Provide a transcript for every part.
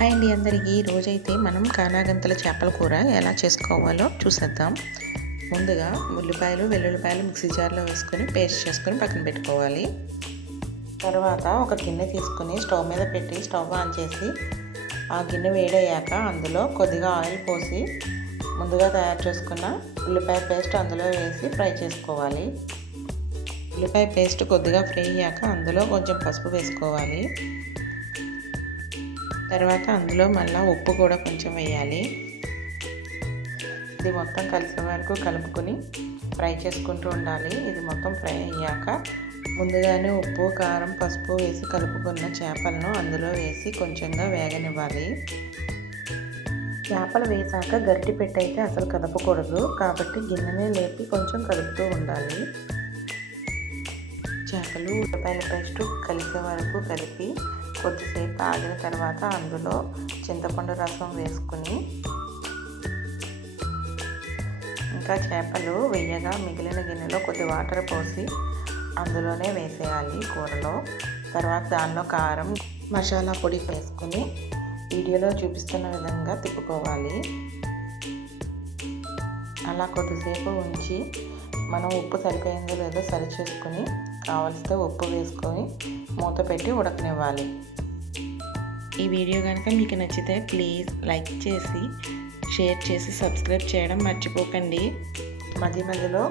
Hi అండి అందరికీ. రోజైతే మనం కానాగంతల చేపల కూర ఎలా చేసుకోవాలో చూసేద్దాం. ముందుగా ఉల్లిపాయలు వెల్లుల్లిపాయలు మిక్సీ జార్లో వేసుకొని పేస్ట్ చేసుకొని పక్కన పెట్టుకోవాలి. తర్వాత ఒక గిన్నె తీసుకుని స్టవ్ మీద పెట్టి స్టవ్ ఆన్ చేసి ఆ గిన్నె వేడయ్యాక అందులో కొద్దిగా ఆయిల్ పోసి ముందుగా తయారు చేసుకున్న ఉల్లిపాయ పేస్ట్ అందులో వేసి ఫ్రై చేసుకోవాలి. ఉల్లిపాయ పేస్ట్ కొద్దిగా ఫ్రై అయ్యాక అందులో కొంచెం పసుపు వేసుకోవాలి. తర్వాత అందులో మళ్ళీ ఉప్పు కూడా కొంచెం వేయాలి. ఇది మొత్తం కలిసే వరకు కలుపుకొని ఫ్రై చేసుకుంటూ ఉండాలి. ఇది మొత్తం ఫ్రై అయ్యాక ముందుగానే ఉప్పు కారం పసుపు వేసి కలుపుకున్న చేపలను అందులో వేసి కొంచెంగా వేగనివ్వాలి. చేపలు వేసాక గరిటె పెట్టి అయితే అసలు కదపకూడదు, కాబట్టి గిన్నెనే లేపి కొంచెం కలుపుతూ ఉండాలి. చేపలు ఉల్లిపాయల పేస్ట్ కలిసే వరకు కలిపి కొద్దిసేపు ఆగిన తర్వాత అందులో చింతపండు రసం వేసుకుని ఇంకా చేపలు వేయగా మిగిలిన గిన్నెలో కొద్ది వాటర్ పోసి అందులోనే వేసేయాలి కూరలో. తర్వాత దానిలో కారం మసాలా పొడి వేసుకుని వీడియోలో చూపిస్తున్న విధంగా తిప్పుకోవాలి. అలా కొద్దిసేపు ఉంచి మనం ఉప్పు సరిపోయిందో లేదో సరి చేసుకుని కావలిస్తే ఉప్పు వేసుకొని మూత పెట్టి ఉడకనివ్వాలి. ఈ వీడియో కనుక మీకు నచ్చితే ప్లీజ్ లైక్ చేసి షేర్ చేసి సబ్స్క్రైబ్ చేయడం మర్చిపోకండి. మధ్య మధ్యలో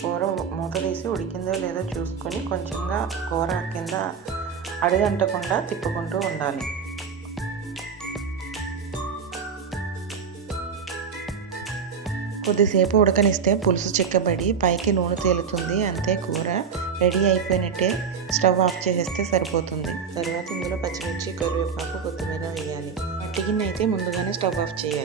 కూర మూత తీసి ఉడికిందో లేదో చూసుకొని కొంచెంగా కూర కింద అడుగంటకుండా తిప్పుకుంటూ ఉండాలి. కొద్దిసేపు ఉడకనిస్తే పులుసు చిక్కబడి పైకి నూనె తేలుతుంది. అంతే, కూర రెడీ అయిపోయినట్టే. స్టవ్ ఆఫ్ చేసేస్తే సరిపోతుంది. తర్వాత ఇందులో పచ్చిమిర్చి కరివేపాకు కొత్తిమీర వేయాలి. మట్టి గిన్నె అయితే ముందుగానే స్టవ్ ఆఫ్ చేయాలి.